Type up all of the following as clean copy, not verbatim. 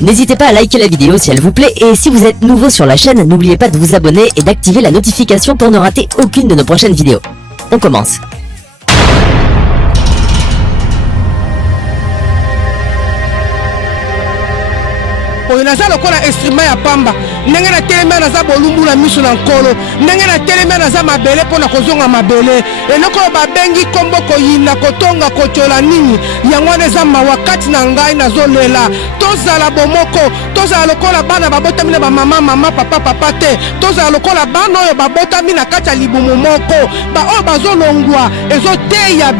N'hésitez pas à liker la vidéo si elle vous plaît et si vous êtes nouveau sur la chaîne, n'oubliez pas de vous abonner et d'activer la notification pour ne rater aucune de nos prochaines vidéos. On commence. Naza lokola instrument ya pamba ndenge na telema naza bolumbu na miso na nkolo ndenge na telema naza mabele pona kozonga mabele eloko babengi kombo koyina kotonga kochola nini yango neza mawakati na ngai nazolela tozala bomoko tozala lokola bana babotami na mama papa te tozala lokola bana oyo babotami na kati ya libumu moko oyo bazolongwa ezoteya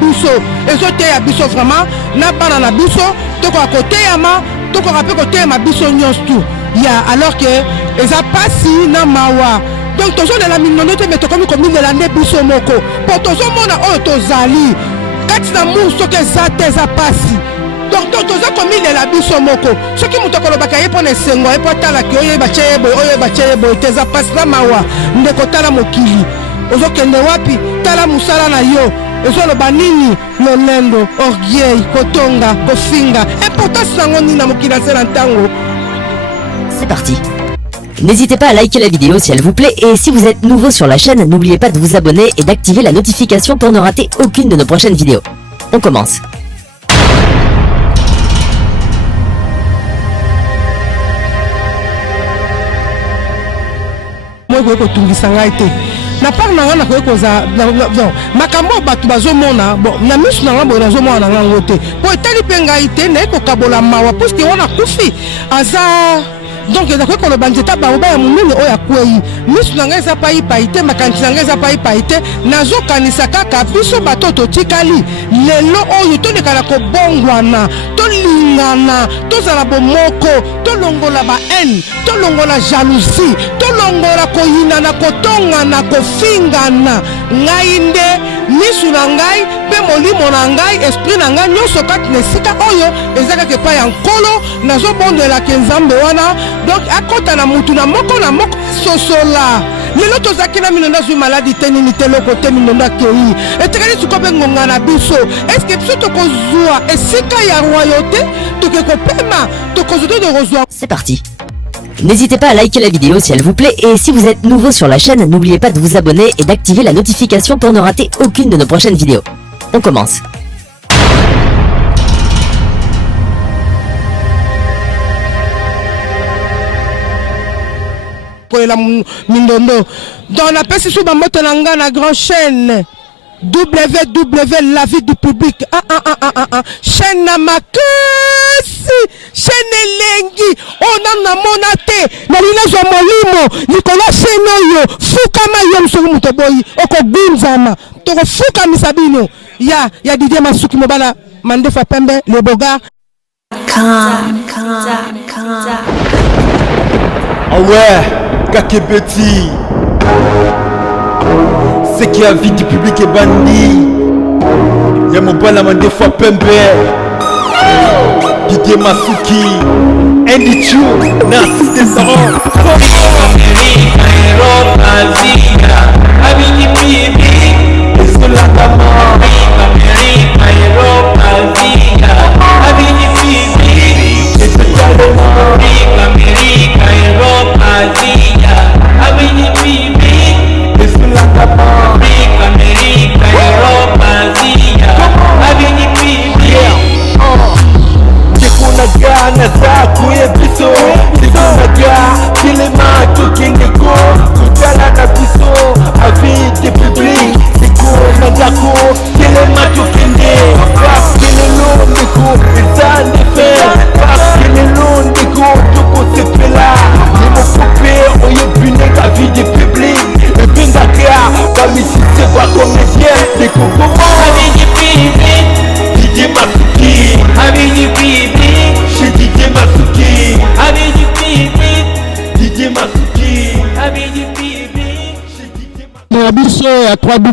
biso vraiment na bana na biso tokoka koteyama tokoka mpe koteyama biso nyonso tu ya alors que eza pasi na mawa donc tozolela minono te me tokomi kominela nde biso moko mpo tozomona oyo tozali kati na mur soki eza te eza pasi donc toza kominela biso moko soki moto akolobaka ye mpo na esengo ye mpo atalaki oyo ebatie ye boye te eza pasi na mawa ndeko tala mokili ozokende wapi tala mosala na yo ezoloba nini lolendo orgueil kotonga kofinga importance nango nini na mokili na nse na ntango. C'est parti. N'hésitez pas à liker la vidéo si elle vous plaît et si vous êtes nouveau sur la chaîne, n'oubliez pas de vous abonner et d'activer la notification pour ne rater aucune de nos prochaines vidéos. On commence. Moi je vais kotungisa ngai te na part na nga na koza makambo bato bazomona bon na miso na nga boye nazomona na ngango te po etali mpe ngai te naye kokabola mawa puske wana kufi aza donc eza koloba nzeta baoba ya monene oyo akwei miso na ngai eza paipai te makanisi na ngai eza paipai te nazokanisa kaka biso bato totikali lelo oyo tolekana kobongwana tolingana tozala bomoko tolongola bahaine tolongola jalousie tolongola koyinana kotongana kofingana ngai nde miso na ngai mpe molimo na ngai esprit na ngai nyonso kati na esika oyo eza kaka epai ya nkolo nazobondelaka nzambe wana donc akota na mutu na moko sosola lelo tozaki na minondo azwi maladi te nini te loko te minondo akei etikali sikoyo mpe ngonga na biso eske biso tokozwa esika ya royauté toke kopema tokozwa te tokozwa. C'est parti. N'hésitez pas à liker la vidéo si elle vous plaît et si vous êtes nouveau sur la chaîne, n'oubliez pas de vous abonner et d'activer la notification pour ne rater aucune de nos prochaines vidéos. On commence. La mindondo dans la peste sous bambotelanga na grande chaîne www la vie du public chaîne na makasi chaîne elengi ona mona te na linezo molimo likolo chaîne oyo fukama yo msoko muto boyi okogunzama toko fukamisa bino ya Didier Masuki mobala mandefa pembe le boga ah ouais, Kakebeti, c'est qui a vie du public est banni. Y'a mon balaman des fois pembe. Didier Masuki, Andy Chou, Narcisse Descendant.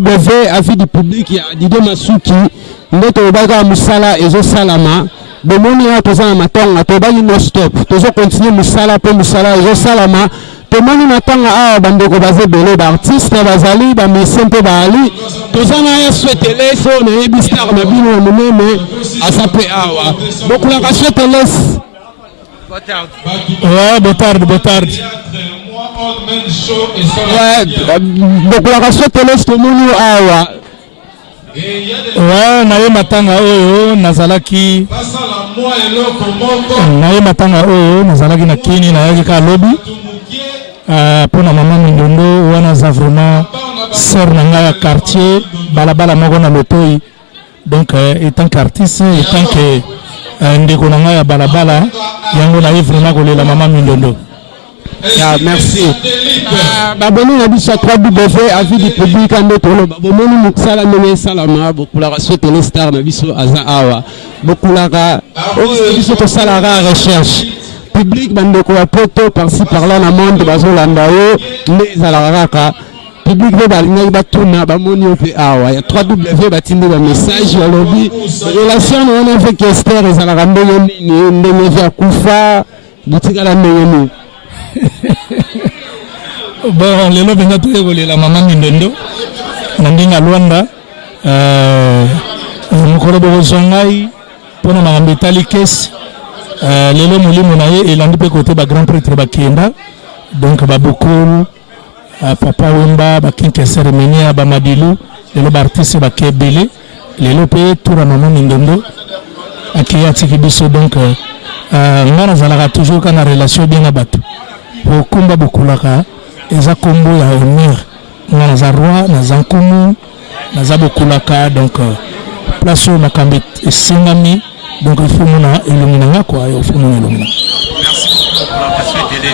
W avis du public ya Didier Masuki ndeto baga musala ezo salama bomoni ya tozana matonga to bali no stop tozo continuer musala pe musala ezo salama tomoni matanga awa bandeko bazebele ba artiste bazali ba musicien pe bali tozana ya souhaitele so na yebi star na bino monene asape awa donc la souhaitele Ouais, Botard. Ouais, donc la race télé c'est monu awa. Ouais, naye matanga oyo nazalaki na kini na yaki ka lobby pona mama Mindondo wana za vraiment sœur na nga ya quartier balabala moko na Lotoi. Donc étant qu'artiste, étant que ndeko na nga ya balabala yango na vraiment kolela mama Mindondo. Yeah, merci. Baboni na biso 3W avis du public ando tolo baboni muksala nene salama bokula raso télé star na biso aza awa bokula ka biso to sala recherche public bandeko ya poto par-ci par-là na monde bazolanda yo les alaraka public be balinga batuna bamoni ope awa ya 3W batindi ba message ya lobby relation na avec Esther ezalaka ndenge nini ndenge vya kufa butikala ndenge nini. Bon, lelo benga tuye kolela mama Mindondo na ndinga Luanda mukolo boko zongai pona makambo etali kesi lelo molimo na ye elandi pe kote ba grand prêtre bakenda donc babokolo papa Wemba bakinkeser menia ba Madilu lelo ba artiste bakebele lelo pe tura mama Mindondo akiyati kibiso donc ngana zalaka toujours kana relation bien na bato okumba bokulaka eza kombo ya honneur ngana za roi na za nkumu na za bokulaka donc place au makambe esengami donc il faut mona illuminanga quoi il faut mona illuminanga. Merci beaucoup pour la passion télé.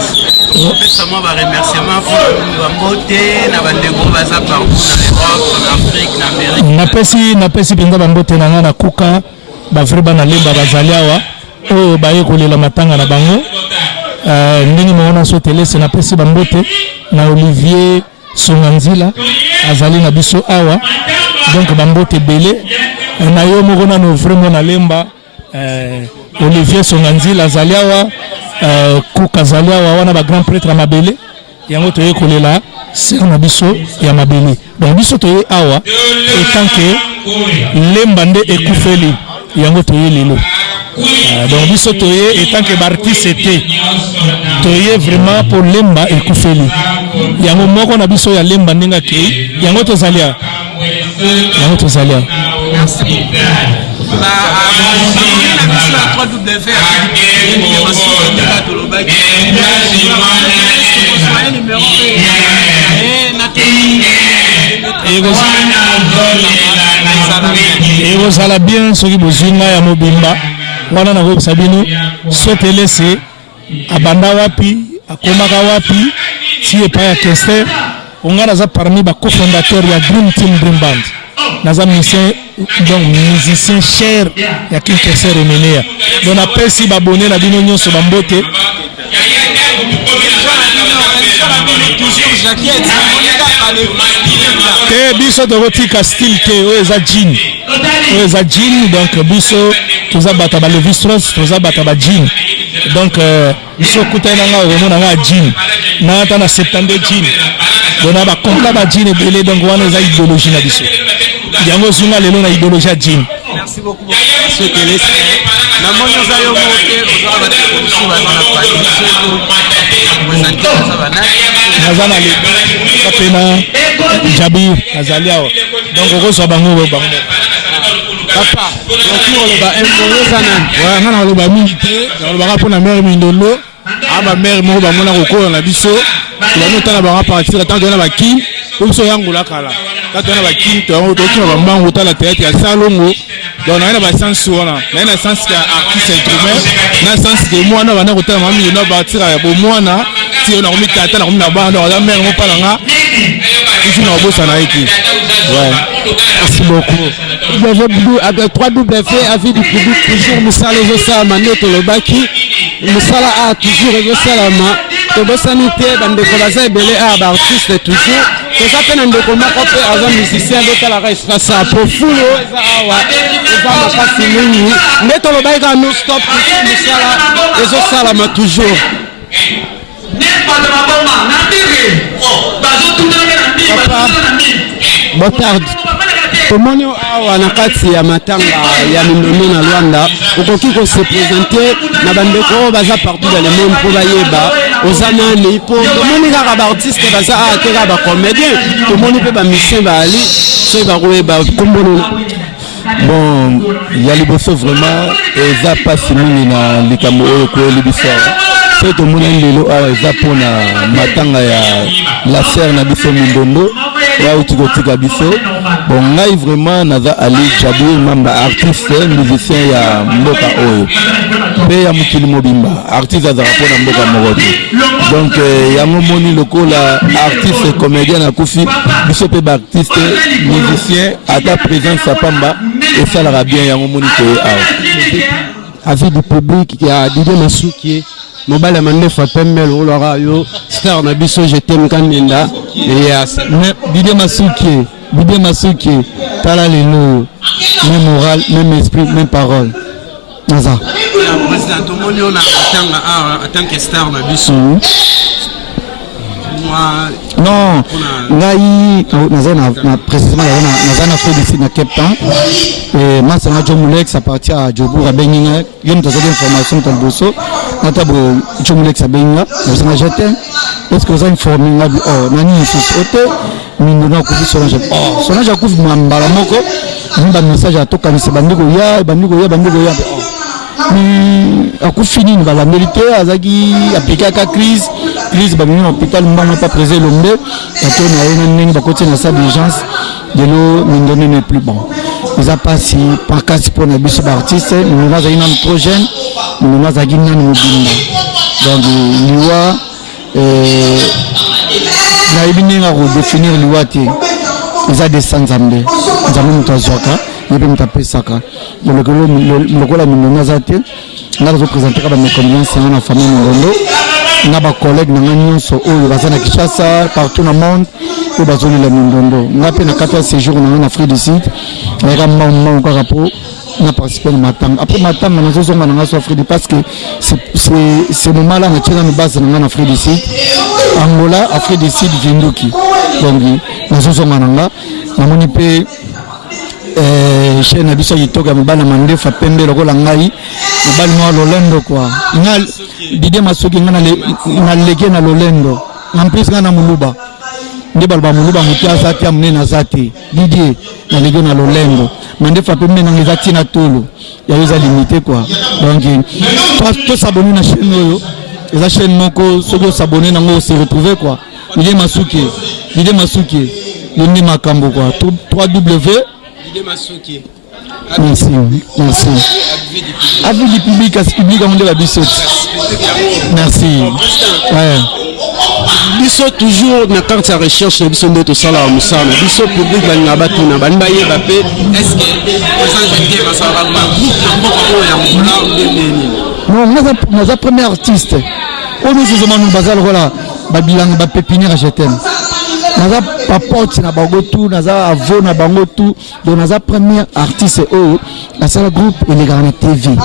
On fait seulement un remerciement pour la beauté na bandeko baza partout na Europe, en Afrique, na Amérique. Napesi pinga bambote na nga na kuka ba vrai bana lemba bazali awa oyo baye kolela matanga na bango. Ndingi maona so télé c'est napesi bambote na Olivier Songanzila azali na biso awa donc bambote belé na yo moko na no vraiment na lemba Olivier Songanzila azali awa kuka azali awa wana ba grand prêtre mabele yango toye kolela c'est na biso ya mabele donc biso toye awa etant que lemba nde ekufeli yango toye lelo. Donc biso toye etant que l'artiste était toye vraiment pour lemba et koufeli yango moko na biso ya lemba ndenga ke yango tozalia Merci beaucoup. ekozala bien soki bozinga ya mobimba wana na koyebisa bino so tele se abanda wapi akomaka wapi ti epai ya Kester onga naza parmi bacofondateur ya Dream Team Dream Band naza musicien cher ya King Kester Emenea donc napesi babone na bino nyonso bambote te biso tokotika style te oyo eza jean donc biso toza bata ba Levi Strauss toza bata ba jean donc biso kutana nga omona nga jean na ata na 72 jean dona ba compta ba jean ebele donc wana eza idéologie na biso yango zunga lelo na idéologie ya jean. Merci beaucoup ce que laisse na monyo za yo mote oza ba tekusu ba na nazana le kapena Jabir azaliao donc okozwa bango papa okoloba emboyo sana wa ngana loba mingi te loba pona mère Mindondo aba mère mo ba mona kokola na biso tobano tala ba partir tant na ba ki biso yango la kala tant na ba ki to to ba mbango tala théâtre ya salongo donc na ba sens wana na sens ya artiste instrument na sens de moi na bana kotala mami na ba tira ya bo mwana ti on a remis tata na remis na bande on a mère mo pala nga ici na bossa na iki ouais merci beaucoup. Avec 3W avis du public toujours Moussala Zosama Neto Lobaki Moussala a toujours Zosalama Tobo Sanité bandeko baza ebele a ba artiste toujours toza pena ndeko moko pe aza musicien de la espace profundo eza awa eza makasi mingi Neto Lobaki ka no stop Moussala Zosalama toujours Botard tomoni awa na kati ya matanga ya mindondo na Luanda okoki ko se présenter na bandeko baza partout dans le monde pour bayeba ozanani po tomoni kaka ba artiste baza akeka ba comédien tomoni pe ba musicien bali so ba koyeba kombono. Bon, il y a les bosses vraiment et ça passe mini na likambo oyo ko libiso. C'est tout le monde lelo a za pona matanga ya la serre na biso mindondo wa utikotika biso. Bon, ngai vraiment naza ali jabir mamba artiste musicien ya mboka oyo. Pe ya mukili mobimba artiste za pona mboka moroto. Donc yango moni lokola artiste comédien na kufi biso pe ba artiste musicien ata présence sa pamba et ça la bien yango moni ko avis du public il y a Didier Masuki mobile mandefa pembel olora yo star na biso je t'aime kanenda et Didier Masuki tala lelo même moral même esprit même parole naza président tomoni on a en tant que star na biso non ngai na précisément na fait ici na Cape Town et moi c'est Joe Mulex à partir à Jobour à Benginga il y a une information dans le bosso natabo Joe Mulex à Benginga vous en jeté est-ce que vous avez informé ngabi oh nani sosote mindono ko biso na oh sona ja kufu mambala moko mba message atoka ni sebandiko ya oh akufini ba la mérité azaki appliquer ka crise bangi hôpital mbanga pas présé l'ombe ato na yena ningi bakoti na salle d'urgence de l'eau mindono n'est plus bon ils a passé par cas pour na biso artiste nous avons un projet nous avons un mobimba donc liwa na ibinga ko définir liwa te ils a des sanzambe nzambe mutazwaka yebe mutapesaka lokola mindono azate nga représenter ba mes condoléances na famille mindono na ba collègue na nyonso oyo bazana Kinshasa partout dans le monde ou bazoli la mindondo nga pe na 4 séjours na Afrique du Sud avec un moment ko rapport na participer na matanga après matanga na zozonga na ngaso Afrique parce que c'est moment là na tena na base na Afrique du Sud Angola Afrique du Sud vinduki donc na zozonga na moni pe chez na biso yitoka mobala mandefa pembe lokola ngai mobali no lolendo kwa ngal Didier Masuki ngana leke na lolendo en plus ngana muluba ndeba muluba mutiasa tia mnena zati Didier na leke na lolendo mandefa pembe na ngezati na tolo ya yoza limité quoi donc to s'abonner na chaîne oyo eza chaîne moko soki s'abonner nango se retrouver quoi Didier Masuki yoni makambo quoi 3W Merci. Avis du public, on dit la bisous. Merci. Ouais. Biso toujours na carte à recherche biso ndeto sala musana biso public ba na batu na ban baye ba pe est-ce que présent jeté va savoir ma groupe na mboko ya mbula non nous a premier artiste on nous sommes nous bazal voilà ba bilang ba pépinière jeté naza papote na bango tout naza avo na bango tout donc naza premier artiste oh la salle groupe et les grands TV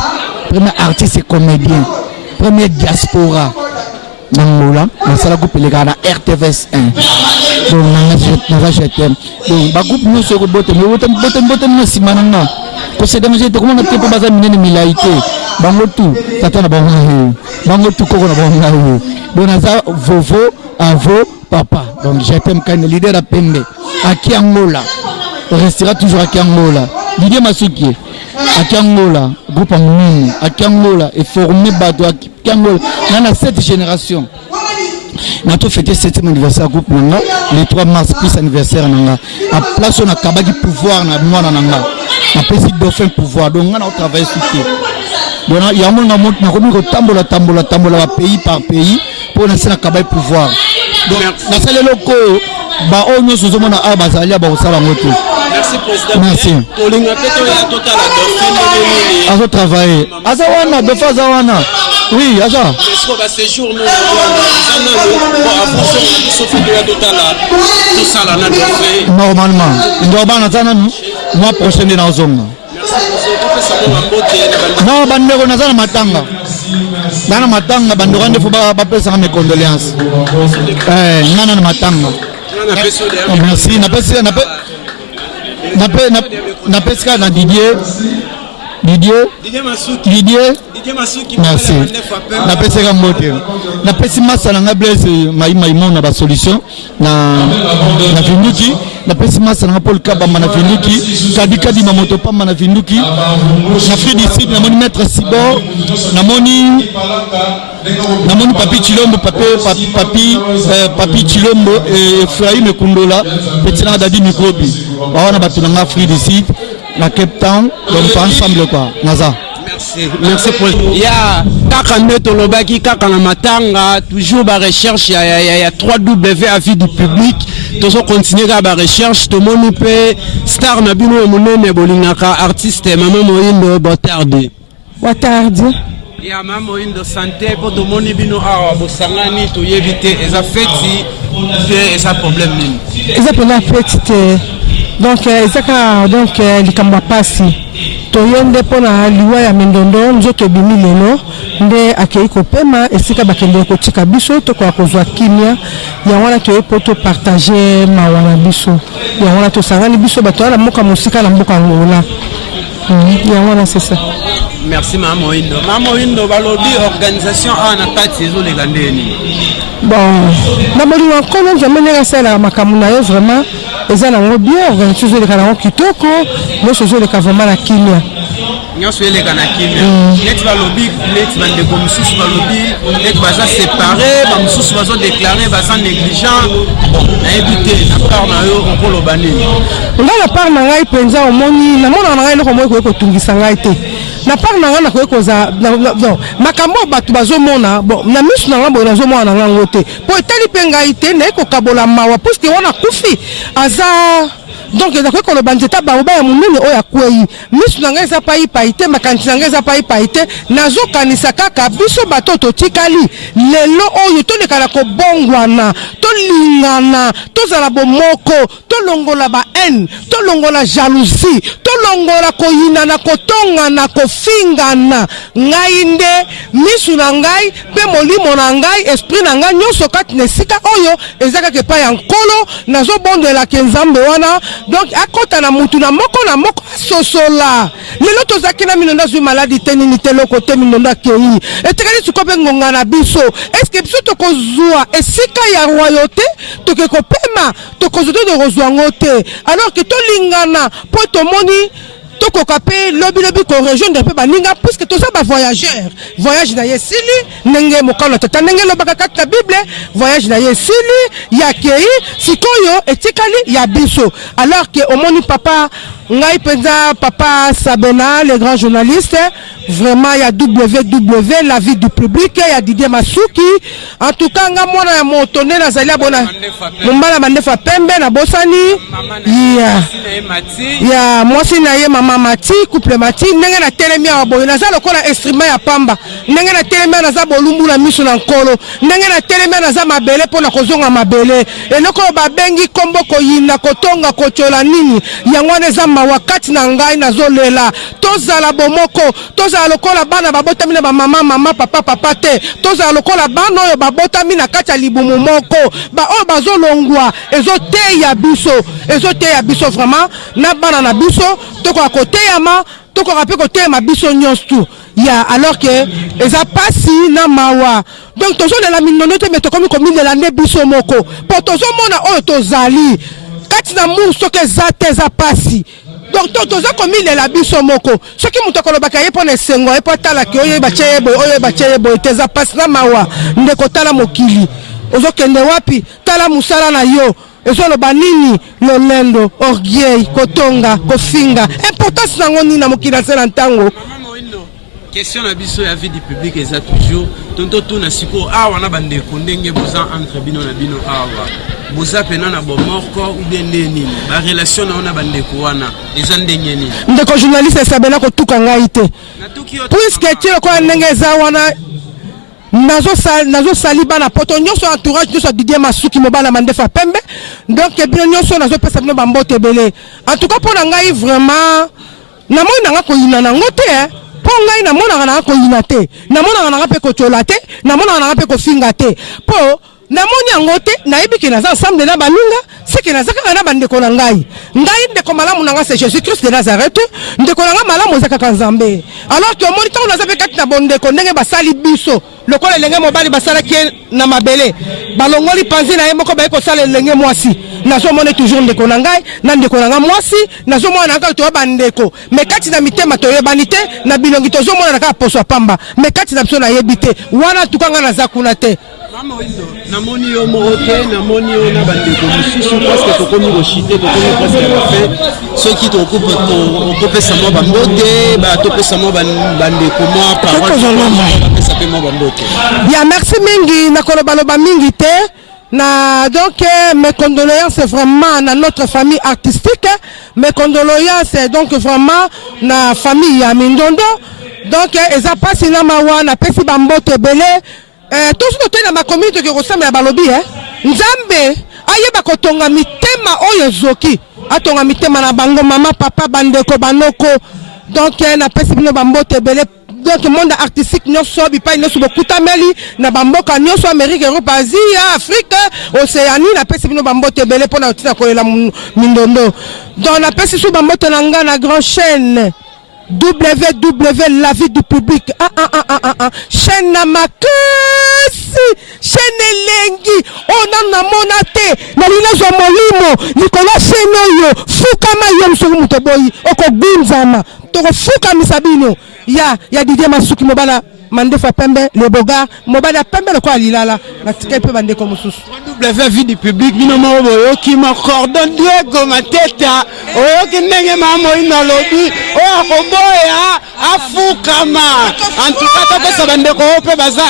premier artiste et comédien premier diaspora Nangola la salle groupe et les grands RTVS 1 donc naza jetem donc ba groupe nous sur bote na simananga ko c'est danger comment na tepo baza minene milaité bango tout tata na bango tout koko na bango donc naza vovo avo papa donc j'aime quand le leader à Pembe à Kiangola restera toujours à Kiangola Didier Masuki à Kiangola groupe en mine à Kiangola et formé bateau à Kiangola on a 7 générations on a tout fêté 7e anniversaire groupe nanga le 3 mars plus anniversaire nanga à place on a kabaki pouvoir na mwana nanga na pesi dauphin pouvoir donc on a travaillé sur pied donc il y a mon amour na komi ko tambola pays par pays pour na sena kabaki pouvoir donc na salle loko ba onyo sozomona a bazalia ba osala ngoto merci président merci tolinga peto ya total dauphin azo travailler azawana befa azawana oui aza est-ce que ba séjour nous bon avant ça fait de la total tout ça là na dauphin normalement ndo bana tana nous mois prochain na ozonga non bandeko nazana matanga Dans matanga bandora ndefo ba pesa mes condoléances nana na matanga merci na pesa na pesika na Didier merci na pesika mbote na pesi masa na Blaise maimon na ba solution na vinduki na pesi masa na Paul Kabamba na vinduki kadi mamoto pamba na vinduki na Free District na moni maître Sibor na moni papi Chilombo papi Chilombo Efraim Kundola petit na dadi microbi wana batu na Free District na Cape Town donc pas ensemble quoi naza merci pour ya kaka ndeto lobaki kaka na matanga toujours ba recherche ya 3W avis du public tozo continuer ka ba recherche to moni pe star na bino monene bolingaka artiste Mama Moyindo botardi ya Mama Moyindo santé pour to moni bino awa bosangani to yebite eza feti pe eza problème nini eza pena feti donc ezaka donc likamba pasi toyende pona liwa ya mindondo nzoto bimi lelo nde akei kopema esika bakende kotika biso to kwa kozwa kimia ya wana to epoto partager mawana biso ya wana to sangani biso bato ala moka musika na mboka ngola ya wana c'est ça. Merci Mama Moyindo balobi organisation ana kati ezo legandeni bon na boli wakolo nzamene la sala makamuna yo vraiment eza na bien organisation de kana kitoko no sozo le kavama na kimia nyonso eleka na kimia net balobi net bande komisusu balobi net baza séparé ba mususu bazo déclarer baza négligent na éviter na part na yo okolo banini ngala part na ngai penza omoni na mona na ngai loko moyo ko tungisa ngai te na part na ngana ko koza non makambo batu bazomona bon na misu na ngambo nazomona na ngango te po etali penga ite na ko kabola mawa parce que wana kufi aza donc ezako ko banzeta ba oba ya munene oya kwei misu na ngeza pa ipaite makanti na ngeza pa ipaite nazo kanisa kaka biso batoto tikali lelo oyo to le kala ko bongwana to lingana to zala bomoko to longola ba haine to longola jalousie to longola ko yinana ko tongana ko fingana ngai nde misu na ngai pe molimo na ngai esprit na ngai nyoso kati nesika oyo ezaka ke pa ya nkolo nazo bondela kenzambe wana donc akota na mutu na moko sosola lelo tozaki na minonda zui maladi teni ni telo kote minonda kei etekali tukope ngonga na biso est-ce que biso tokozwa esika ya royauté tokeko pema tokozoto de rozwa ngote alors que tolingana po tomoni tokoka pe lobi ko région de pe baninga puisque to ça ba voyage na yesili nenge mokalo tata nenge lobaka kata bible voyage na yesili ya kei sikoyo etikali ya biso alors que omoni papa ngai penza papa Sabena le grand journaliste vraiment il y a WW la vie du public il y a Didier Masuki en tout cas nga mwana ya motonné na zalia bona mumbala mandefa pembe na bosani ya mwasi na ye mama mati couple mati ndenge na telemi ya boyo na za lokola instrument ya pamba ndenge na telemi na za bolumbu na miso na nkolo ndenge na telemi na za mabele pona kozonga mabele eloko babengi kombo koyina kotonga kochola nini yango neza wakati na ngai nazolela tozala bomoko tozala lokola bana babotami na mama papa te tozala lokola bana oyo babotami na kati ya libumu moko ba oyo bazolongwa ezoteya biso vraiment na bana na biso tokoka koteyama tokoka pe koteyama biso nyonso ya alors que eza pasi na mawa donc tozolela minono te mais tokomi komilela nde biso moko po tozomona oyo tozali kati na muso ke zate za pasi donc toza komilela biso moko soki mutu akolobaka ye mpona esengo ye mpo atalaki oyo bacheye boye teza pasi na mawa ndeko tala mokili ozokende wapi tala musala na yo ezoloba nini lolendo orgueil kotonga kofinga importance nango nini na mokili ase na ntango question na biso ya vie du public eza toujours tonto tuna siko awa na bandeko ndenge boza entre bino na bino awa boza pena na bomoko ou bien nini ba relation na ona bandeko wana eza ndenge nini ndeko journaliste Sabena kotuka ngai te puisque tiro kwa ndenge eza wana nazo sali bana poto nyonso entourage nyonso Didier Masuki mobala mandefa pembe donc bino nyonso nazo pesa bino bambote belé en tout cas pona ngai vraiment na moi nanga ko yina nango te po ngai na mona nanga ko yina te na mona nanga pe ko chola te na mona nanga pe ko finga te po namoni yango te nayebi ke naza ensemble na baninga seke naza kaka na bandeko na ngai ndeko malamu na nga c'est Jésus Christ de Nazareth ndeko na nga malamu eza kaka Nzambe alors que omoni ntango naza mpe kati na bondeko ndenge basali biso lokola elenge mobali basalaki na mabele balongoli panzi na ye moko baye kosala elenge mwasi nazomona toujours ndeko na ngai na ndeko na nga mwasi nazomona na kaka toya bandeko me kati na mitema toyebani te na bilongi tozomona na kaka poso ya pamba me kati na biso nayebi te wana tukanga naza kuna te. Namoni yo mote, namoni yo na bandeko mususu parce que tokomi rochité, tokomi presque la fin. Ceux qui t'occupent ça moi bambote, ba topé ça moi bandeko moi parole. Ça fait moi bambote. Bien merci mingi na kolobaloba mingi te. Na donc mes condoléances vraiment à notre famille artistique, mes condoléances donc vraiment na famille ya Mindondo. Donc eza pasi na mawa na pesi bambote belé. Tout ce que tu as dans ma communauté qui ressemble à Balobi, Nzambe, ayeba kotonga mitema oyo zoki, atonga mitema na bango mama papa bandeko banoko, donc na pesi bino bambote belé, donc monde artistique nyonso bipai nyonso bokutameli na bamboka nyonso Amérique, Europe, Asie, Afrique, Océanie na pesi bino bambote belé pona otina kolela Mindondo. Donc na pesi sou bambote nanga na grande chaîne www la vie du public chaîne na makasi chaîne elengi ona monate na linazo molimo nikola chaîne oyo fukama yo msoko mutoboyi okobunzama toko fuka misabino ya Didier Masuki mobala mandefa pembe le boga mobala pembe le kwa lilala na tika pe bande ko mususu vie du public bino mo boyo ki ma cordon Diego Mateta oyo ki ndenge mamo ina lobi o akoboya afukama en tout cas to pesa bande ko pe baza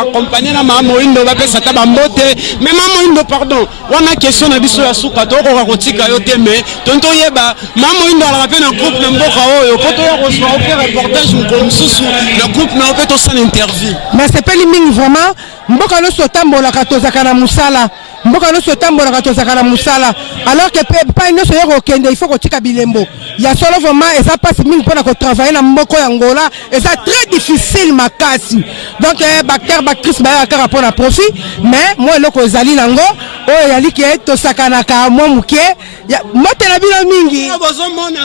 accompagner na mamo indo ba pesa ta bambote mais mamo indo pardon wana question na biso ya suka to ko kotika yo teme tonto yeba mamo indo ala pe na groupe na mboka oyo poto yo ko so faire reportage ko mususu na peut aussi interview mais c'est pas liming vraiment mboka no sotambola katozaka na musala mboka no sotambola katozaka na musala alors que pas no soyoko kende il faut kotika bilembo ya solo vraiment et ça passe mingi pour ko travailler na mboko ya Angola et ça très difficile makasi donc bactère ba ka rapport na profit mais moi loko ezali nango o yali ke to sakana ka mo muke mote na bilo mingi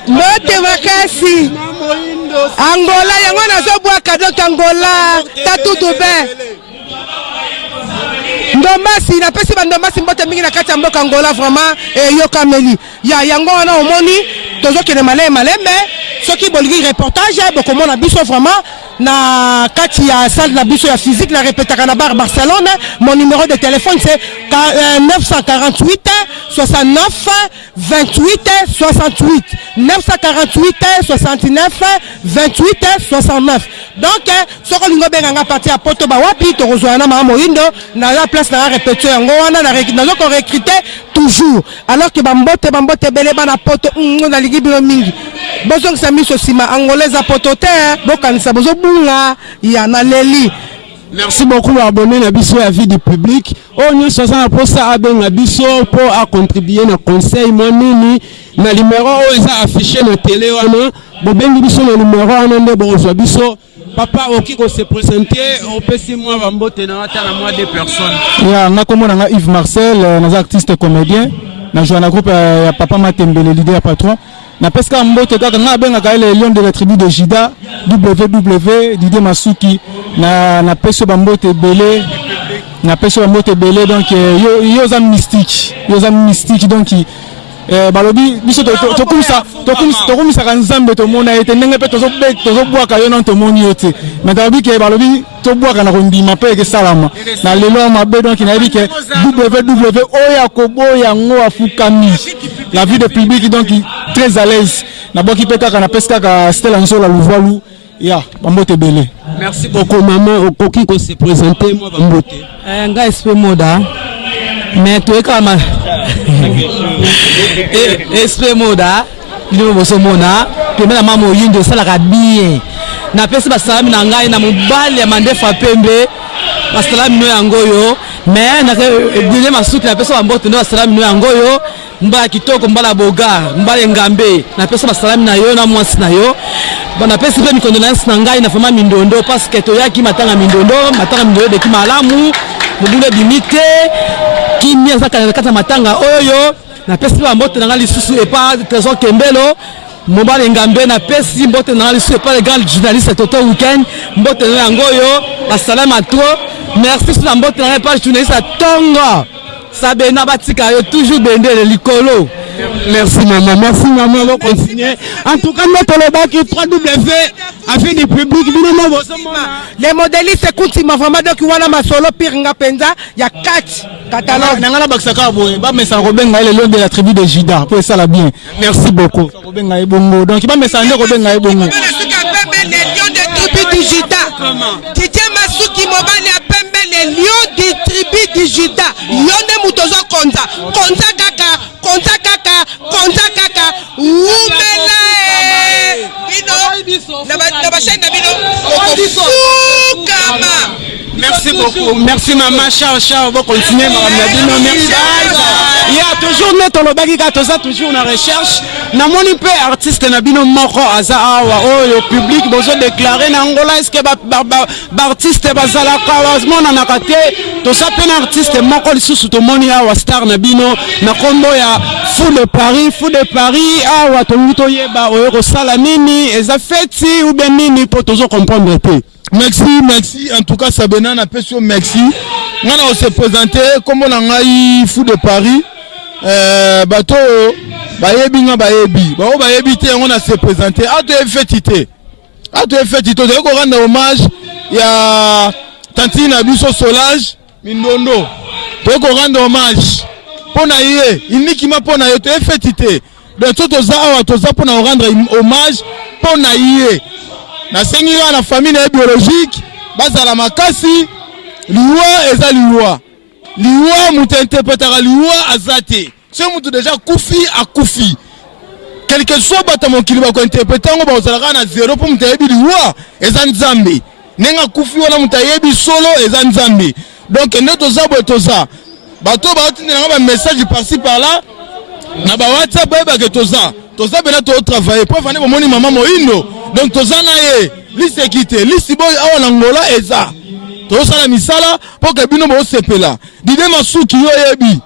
mote makasi Angola yango nazo bwa donc Angola tatu dobe ndomasi na pesi bandomasi mbote mingi na kati ya mboka Angola vraiment yo kameli ya yango wana omoni tozo kene malema mais soki boligi reportage bokomona biso vraiment na kati ya salle de la biso ya physique la répétaka na bar Barcelone. Mon numéro de téléphone c'est 948 69 28 68 948 69 28 69. Donc soko lingo benga parti à poto ba wapi to rejoindre na moindo na la place na répéter yango wana na ko recruter toujours alors que bambote belé bana poto na ligi bilo mingi bozong sa miso sima angolaise apotote bokanisa bozo bunga ya na leli. Merci beaucoup abonné na biso ya vie du public onyo sosa pour ça abenga biso pour à contribuer na conseil monini na numéro eza affiché na télé wana bobengi biso na numéro wana nde bozo biso papa oki ko se présenter au pesi moi bambote na ata na moi deux personnes ya ngakomona nga Yves Marcel na artiste comédien na joue na groupe ya papa Matembele leader patron na peska mbote kaka nga benga ka le lion de la tribu de Jida www Didier Masuki na peso bambote belé na peso bambote belé donc yo za mystique donc balobi biso tokumisa ka Nzambe to mona ete ndenge pe tozo bwaka yo non to moni yote mais balobi ke balobi to bwaka na kondima pe ke salama na lelo mabe donc na yebi ke www oya koboya ngo afukami la vie de public donc très à l'aise na boki pe kaka na peska ka Stella Nzola Louvalu ya bambote belé. Merci beaucoup maman okoki ko se présenter moi bambote nga SP Moda mais to ekama SP Moda ndimo boso mona pemela mama oyindo salaka bien na pesa basalami na ngai na mobali ya mandefa pembe basalami no yango yo mais na Didier Masuki na pesa bambote no basalami no yango yo mbala kitoko mbala boga mbala ngambe na pesa basalami na yo na mwasi na yo bana pesa pe mikondolence na ngai na fama Mindondo parce que to yaki matanga Mindondo de ki malamu mobulu ebimi te kimi azaka na kati ya matanga oyo napesi mbote na ngai lisusu epa Trésor Kembelo mobali ngambe napesi mbote na ngai lisusu epa le grand journaliste Toto Weekend mbote na yango oyo basalama trop merci sur la mbote na ngai epa journaliste Tongo Sabena batika yo toujours bendele likolo. Merci maman, on va continuer. En tout cas, notre loba qui 3W a fait du public. Les modélistes écoutent ma vraiment donc wana masolo piringa penza ya 4 catalogue. Nangala baksaka boye ba mesa Robenga le long de la tribu de Jida. Pour ça la bien. Merci beaucoup. Robenga ebongo. Donc ba mesa ndeko Robenga ebongo. Les lions de tribu du Jida. Titi Masuki mobali a pembe les lions de tribu du Jida. Yone mutozo konza. Konza kaka. Umela bino na chaîne na bino kama. Merci beaucoup. Merci maman. Ciao. On va continuer madame. Merci. Il y a toujours net lobaki katoza toujours na recherche. Na moni pe artiste na bino moko aza awa le public bozo déclarer na Angola est-ce que ba artiste bazala ka mona na kate to sa pe na artiste moko lisusu to moni awa star na bino na kombo ya Fou de Paris awa to muto yeba oyo ko sala nini eza feti ou bien nini pour toujours comprendre pe. Merci. En tout cas, Sabena n'a pas sur merci. On a se présenté comme on a eu Fou de Paris. Bateau, bayebi, on a se présenté. A de fêtité. On rendre hommage. Il y a Tantine Abisso Solage, Mindondo. On rendre hommage. Pour naïe, il n'y qui m'a pour naïe, tu es fêtité. Donc tout ça pour nous rendre hommage. Pour naïe. Na sengira na famille biologique bazala makasi liwa eza liwa mutu interprétera liwa azate ce mutu déjà akufi quelque soit bata mokili ba ko interpréter ngo bazala na zéro pour mutu yebi liwa eza nzambe nenga kufi wana mutu yebi solo eza nzambe donc neto toza bato ba tinela ba message par-ci par-là na ba WhatsApp ba ke toza bena to travailler pour venir moni maman moindo. Donc tozana ye lisekite lisiboy awa na Angola eza tosala misala pour que bino bo sepela Dide Masuki ngai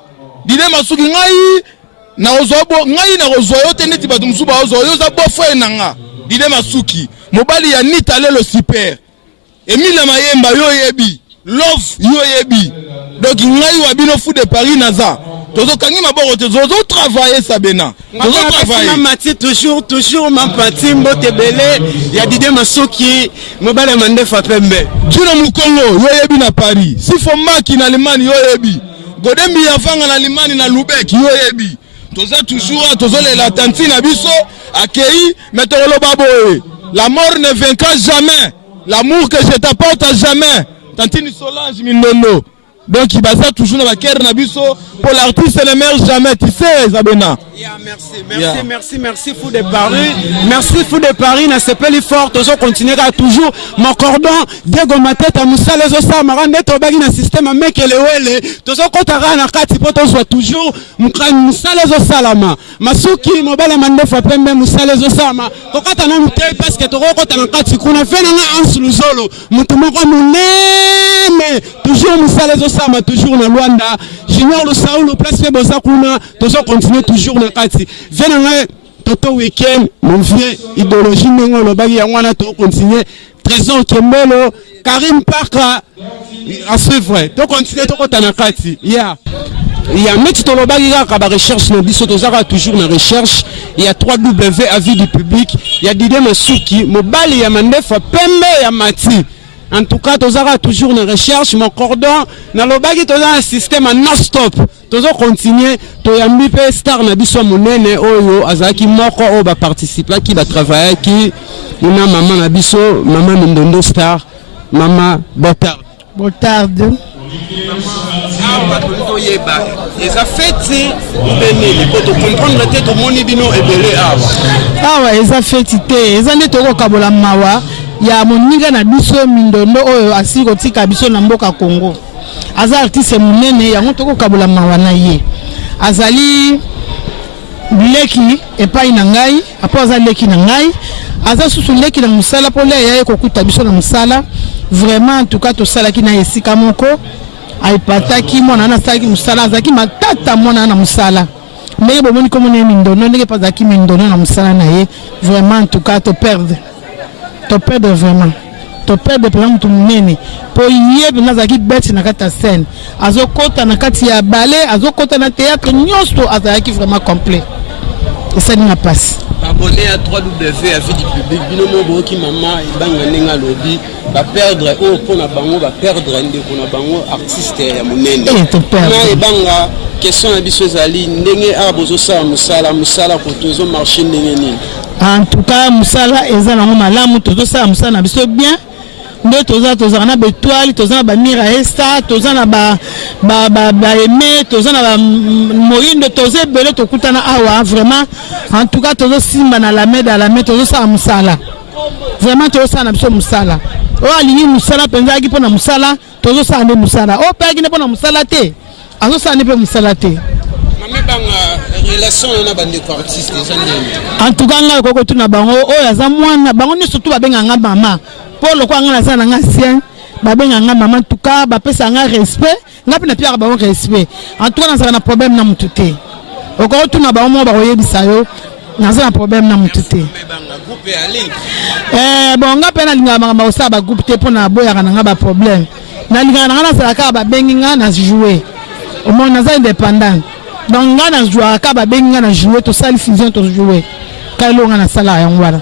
na ozo yo teneti bato musuba ozo yo za bofo nanga Dide Masuki mobali ya Nita lelo super Emile Mayemba yo yebi Love yo yebi donc ngai wa bino Fou de Paris naza tozo kangi maboko tozo travailler Sabena tozo travailler mati toujours ma pati mbote belé ya Dide Masuki mobile mandefa pembe tuna mukongo yo yebi na Paris sifo maki na Limani yo yebi godembi ya fanga na Limani na Lubeki yo yebi toza toujours tozo la tantine biso akei metolo baboye la mort ne vaincra jamais l'amour que je t'apporte à jamais tantine Solange Mindondo. Donc il basa toujours dans la guerre nabiso pour l'artiste ne meurt jamais, tu sais Sabena. Merci Fou de Paris. Merci Fou de Paris na sepeli fort toujours continuera toujours mon cordon Diego Mateta musala zo sa marande to bagi na système mekele wele toujours kotara na kati poto soit toujours musala zo salama Masuki mobile mandefa pembe musala zo sama kokata na mute parce que to kota na kati kuna fena na ansuluzolo mutu moko munene toujours musala zo sama toujours na Luanda Junior le Saoul place fait boza kuna toujours continuer toujours na kati venanga Toto Weekend mon vieux idéologie nengo lo bagi yangwana to continuer Trésor Kembelo Karim Parka à suivre to continuer to kota na kati il y a meti to lo bagi ka ba recherche na biso to zaka toujours na recherche il y a 3W avis du public il y a Dide Masuki mobali ya mandefa pembe ya mati. En tout cas, tous aura toujours une recherche, mon cordon, dans le bagi, tous un système non-stop. Tous continuer, tous yambi pe star na biso monene oyo azaki moko o ba participer qui va travailler qui una maman na biso maman Mindondo star maman Botarde. Et ça fait béni pour comprendre que tout le monde bino est belé awa eza fetité eza ne toko kabola mawa ya moninga na biso Mindondo oyo asiko tika biso na mboka Congo aza artiste munene yango toko kabola mawa na ye azali leki epai na ngai apo aza leki na ngai aza susu leki na musala pole ya kokuta biso na musala vraiment en tout cas to sala ki na esika moko aipataki mwana na saki musala azaki matata mwana na musala mais bon moni comme on est mindono n'est pas zaki mindono na musala na ye vraiment en tout cas te perdre vraiment to perdre pour mtu munene po yebe na zaki bête na kata scène azokota na kati ya ballet azokota na théâtre nyonso azaki vraiment complet et ça n'a pas abonné à 3W à vie du public binomo boki mama ibanga nenga lobby va perdre au pona bango va perdre ndeko na bango artiste ya munene na ibanga question na biso ezali ndenge abozo sa musala kotozo marché ndenge nini en tout cas musala ezala ngo malamu tozo sa musala na biso bien ndo toza na betoile toza na ba mira esta toza na ba aimé toza na ba moyindo toza bele tokutana awa vraiment en tout cas tozo simba na la main tozo sa musala vraiment tozo sa na biso musala o alingi musala penza ki pona musala tozo sa ne musala o pa ki ne pona musala te azo sa ne pe musala te relation na bande ko artiste en tout cas nga ko tuna bango o ya za mwana bango ni surtout ba benga nga mama Paul ko nga na sana nga sien ba benga nga mama en tout cas ba pesa nga respect nga pe na pia ba respect en tout cas na na problème na mututé o ko tuna ba mo ba ko yebisa yo na za problème na mututé bon nga pe na linga ba osa ba groupe te pona boya kana nga ba problème na linga na na sala ka ba bengi nga na jouer au moins na za indépendant donc nga na jouer ka ba bengi nga na jouer to sali fusion to jouer ka lo nga na sala ya ngwala.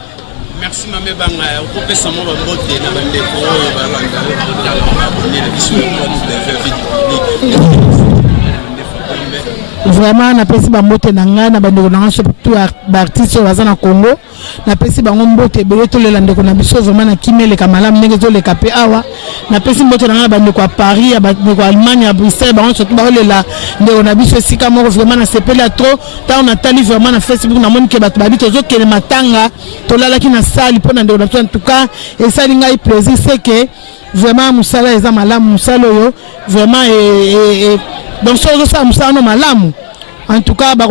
Merci Mamé Banga, on peut s'en mot boté na bande ko vraiment na pesi ba mbote na nga na bande ko na surtout ba artiste wa na Congo na pesi ba mbote bele to le lande ko na biso vraiment na kimele kamala ndenge zo le kapé awa na pesi mbote na nga bande ko Paris ya bande ko Allemagne ya Bruxelles ba surtout ba le la ndeko na biso sika moko vraiment na sepela trop ta on a tali vraiment na Facebook na moni ke ba to zo kele matanga to lala ki na sali pona ndeko na en tout cas et ça linga i plaisir c'est que vraiment musala eza malamu musala yo vraiment et donc ça musala no malamu en tout cas ba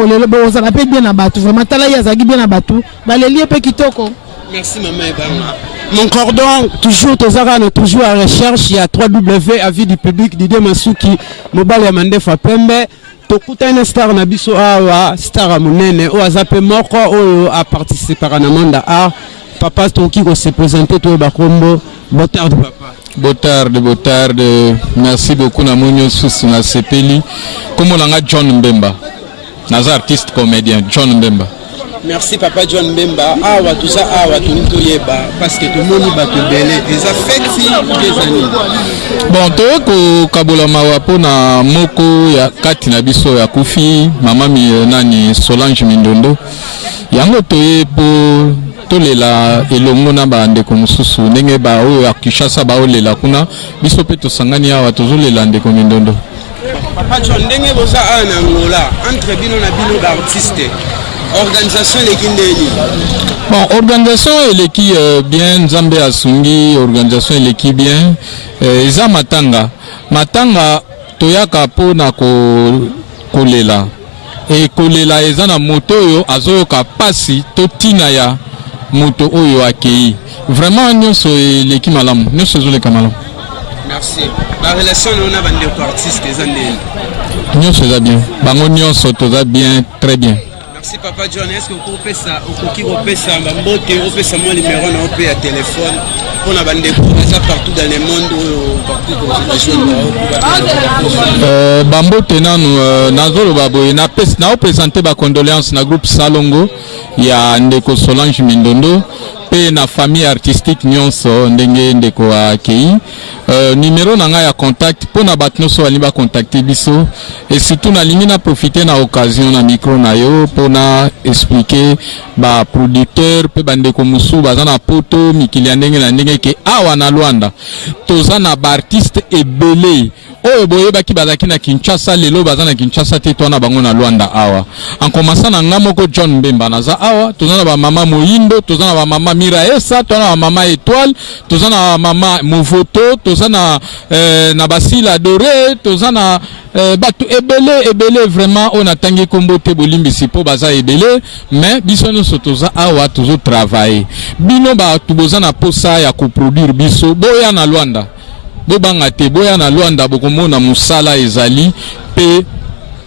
ça va bien na batu vraiment tala ya zagi bien na batu ba le lié pe kitoko. Merci maman Ebanga. Mon cordon toujours toujours à recherche il y a 3W avis du public Didier Masuki mobile ya Mandefa Pembe tokuta une star na biso awa star munene o azape moko o a participer na Manda Art papa toki ko se présenter to ba kombo botarde papa botarde merci beaucoup na monyo sous na sepeli comme on a John Mbemba naza artiste comédien John Mbemba. Merci papa John Mbemba awa tout ça awa to yeba parce que tout le monde ba to belé les affects des années bon to ko kabola mawapo na moko ya kati na biso ya kufi mama mi nani Solange Mindondo yango toye po tolela elongo na bande ko mususu ndenge ba oyo ya Kinshasa ba olela kuna biso pe to sangani awa tozolela ndeko Mindondo. Papa John ndenge boza ana ngola entre bino na bino ba artiste organisation l'équipe bon organisation l'équipe bien Nzambe asungi organisation l'équipe bien eza matanga toyaka po na kolela et kolela eza na moto oyo azoyoka pasi to tina ya moto oyo akei vraiment nyonso l'équipe malamu nyonso ezoleka malamu. Merci. La relation on a bande ko artiste ezande nyonso eza bien bango nyonso toza bien très bien. Merci Papa John, est-ce que vous pouvez ça au qui repèse ça mbote au pesa mon numéro na au à téléphone pour la bande ça partout dans le monde partout dans bambote nanu nazolo baboye na pesa na présenter ba condoléances na groupe Salongo ya ndeko Solange Mindondo pe na famille artistique nyonso ndenge ndeko akei numéro na nga ya contact pour na batno so ali ba contacter biso et surtout na lingi na profiter na occasion na micro na yo pour na expliquer ba producteur pe bandeko musu bazana poto mikili ndenge na ndenge ke awa na Luanda tozana ba artiste ebele oyo boyebaki bazaki na Kinshasa lelo bazana Kinshasa te tona bango na Luanda awa en commençant na ngamoko John Mbemba naza awa tozana ba mama Moyindo tozana ba mama Mira Esa tona ba mama Étoile tozana mama Movoto tozana na Basila Doré tozana batu ebele vraiment on atangi kombo te bolimbisi po baza ebele mais biso nyonso toza awa tozo travailler bino ba tubozana posa ya ko produire biso boya na Luanda bobanga te boya na Luanda bokomona musala ezali pe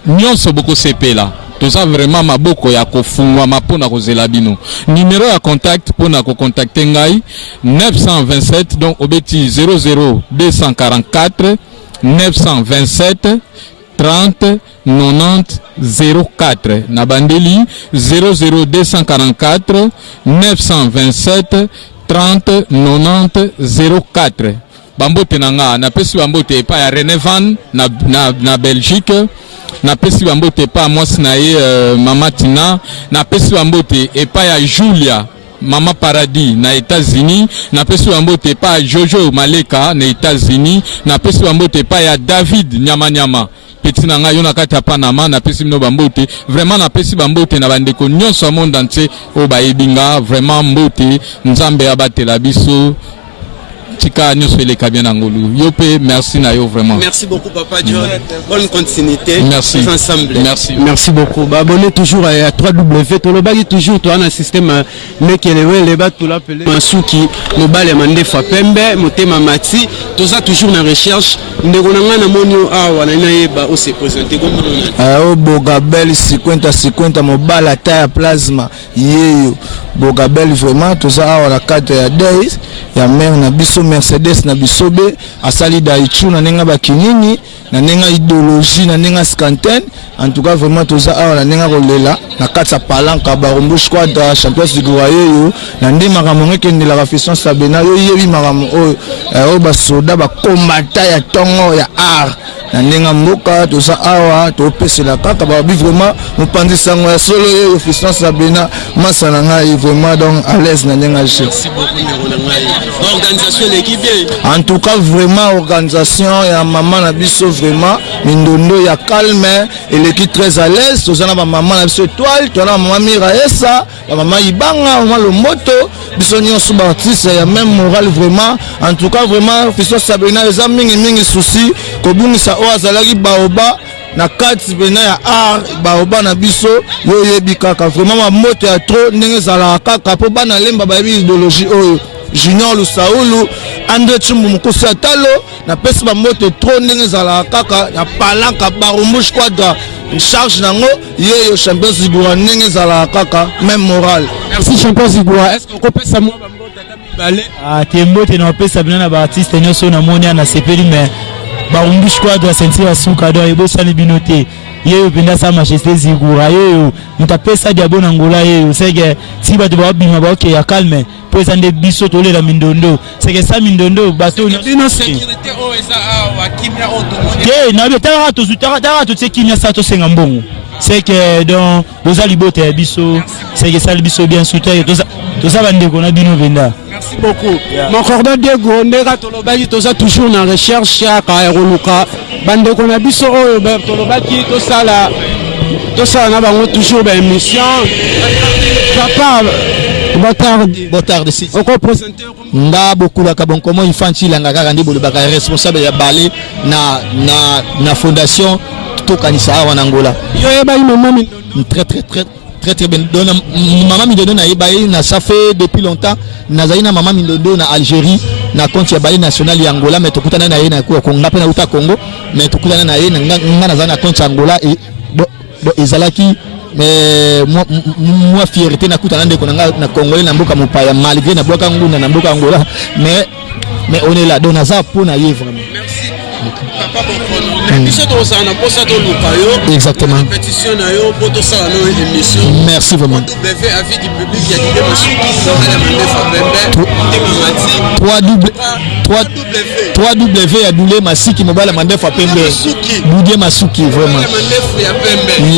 nyonso boko sepela. Toza vraiment maboko ya kofungwa mapona kozela bino. Numéro ya contact pona ko contacter ngai 927 donc obeti 00 244 927 30 90 04 na bandeli 00 244 927 30 90 04. Bambote nanga na pesi bambote pa ya Renevan na Belgique. Na pesi bambote pa mwasi na ye Mama Tina. Na pesi bambote epa ya Julia Mama Paradis na États-Unis. Na pesi bambote pa Jojo Maleka na États-Unis. Na pesi bambote pa ya David Nyama petit nanga yo na kati ya Panama. Na pesi bino bambote vraiment na pesi bambote na bandeko nyonso ya monde entier o bayebinga vraiment mbote nzambe abatela biso tika nyonso eleka bien ngolu yo pe merci na yo vraiment. Merci beaucoup Papa John. Bonne continuité. Merci. Ensemble. Merci beaucoup. Abonnez toujours à 3W. To le bagi toujours to un système mekelewe le bat to l'appeler Masuki le bal mande fa pembe motema mati to ça toujours na recherche ndeko na ngana monio awa na yeba o se présenter comme o Bogabel 50 mobile taille plasma yeyo Bogabel vraiment to ça awa la carte ya days ya mer na biso Mercedes na bisobe asali daichu na nenga bakinini na nenga idéologie na nenga scanten en tout cas vraiment tout ça awa na nenga kolela na katsa palanka barumbu squadra champions du royaume na ndi makambo ngekende la rafisson sabena yo yebi makambo o ba soda ba combattant ya tongo ya art na nenga mboka tout ça awa to pesela kaka ba bi vraiment mopandi sango ya solo yo rafisson sabena masana ngai vraiment donc à l'aise na nenga je. Merci beaucoup organisation l'équipe. En tout cas vraiment organisation ya maman na biso vraiment mindondo ya calme et l'équipe très à l'aise tozana ba maman na biso étoile tozana maman Miraesa ba maman Ibanga maman Lomoto biso nyonso ba artiste ya même moral vraiment en tout cas vraiment fiso Sabina eza mingi souci ko bungisa o azalaki baoba na kati bena ya art baoba na biso yo yebi kaka vraiment ma moto ya trop ndenge zala kaka po bana lemba ba idéologie oyo Junior Lusaulu André Chumbu Mukusi Atalo na pesi ba moto trop ndenge zala kaka na palanka barumbu squadra charge nango yeyo champion Zigura ndenge zala kaka même moral. Merci champion Zigura. Est-ce qu'on peut ça moi ba mbota tamibale tembo te na pesa bina na ba artiste nyonso na moni na sepeli mais barumbu squadra sentir asuka do ebo sali binote yeyo penda sa Manchester Zigura yeyo mutapesa diabo na ngola yeyo sege tiba to ba bima ba okay ya calme po sande biso to le la mindondo sege sa mindondo bato dino sécurité o eza awa kimia o to ke na betara to zutara to kimia sa to senga mbongo c'est que donc boza libote biso c'est que ça biso bien soutien to ça bandeko na bino venda. Merci beaucoup. Mon cordon Diego ndeka to lobaki to ça toujours na recherche ya ka eroluka bandeko na biso oyo to lobaki to ça na bango toujours ba émission papa Botard si oko présenter nga bokula ka bon comment infanti langa kaka ndi bolobaka responsable ya balé na fondation to kanisa wana Angola yo yeba maman très bien dona maman Mindondo na yeba na ça fait depuis longtemps nazaina maman Mindondo na Algérie na compte ya balé national ya Angola mais tokutana na ye na ko Congo pe na uta Congo mais tokutana na ye nga nazana compte Angola et bo ezalaki mais moi fierté na kutana ndeko na Congolais na mboka mopaya malgré na boka ngunda na mboka Angola mais on est là donc naza pona ye vraiment. Merci papa Bokono biso to za na posa to lukayo exactement pétition na yo poto ça na émission. Merci vraiment. Avis du public il y a des masuki ça la mande fa pembe 3W ya dule masiki mobala mande fa pembe Budie Masuki vraiment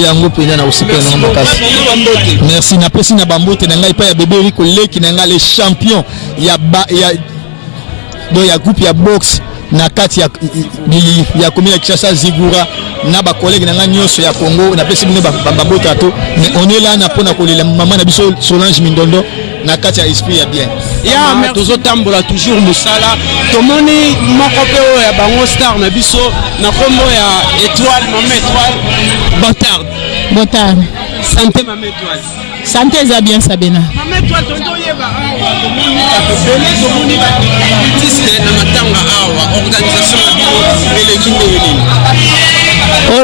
yango pena na usipe na makasi. Merci na pesi na bambote na ngai pa ya bébé Rico Leki na ngai les champions ya do ya groupe ya boxe na kati ya komia Kinshasa Zigura na ba collègue na nyonso ya Congo na pesi bino bambota to mais on est là na pona kolela maman na biso Solange Mindondo na kati ya esprit ya bien ya mais tozo tambola toujours musala tomoni moko pe o ya bango star na biso na kombo ya étoile maman étoile Botard Botard santé maman étoile Santé eza bien Sabina. Maman toi tonto yeba awa tomoni artiste na matanga awa organisation na l'équipe.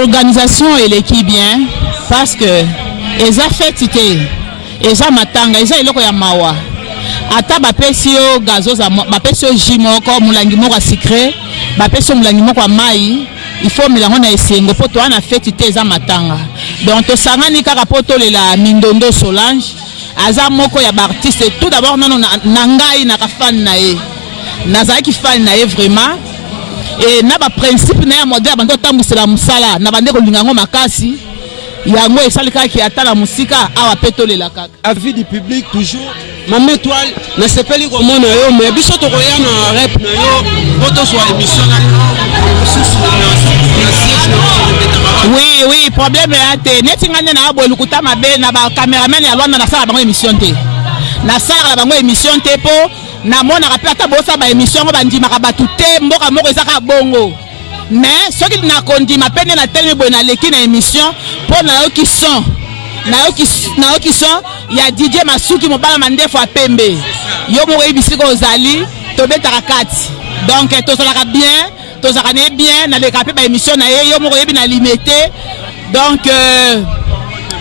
Organisation et l'équipe bien parce que eza fêtité eza matanga eza eloko ya mawa. Ata bapesi yo gazoza bapesi yo jimoko mulangi moko secret bapesi yo mulangi moko mai il faut milango na esengo po to ana fêtité eza matanga. Donc to sangani kaka po to lela Mindondo Solange aza moko ya artiste tout d'abord nano na ngai na ka fan na ye nazaki fan na ye vraiment et na ba principe na ya modèle bando tambusela musala na bande ko lingango makasi yango esalika ki atala musika awa petolela kaka avis du public toujours Maman étoile na sepeli ko mona yo mais biso to ko ya na rep na yo poto so émission na oui problème là te netingane na abo lukuta mabe na ba cameraman ya lwanda na sala bango émission te na sala bango émission te po na mona ka plata bosa ba émission ngo bandima ka batu te mboka moko ezaka bongo mais ce qui na kondima pene na télé bo na leki na émission po na yo qui sont na yo qui sont ya DJ Masuki mobala mandefo apembe yo mo ebisiko ozali to betaka kati donc to sala bien to zakane bien na le kapé ba émission na yo mo yebi na limité donc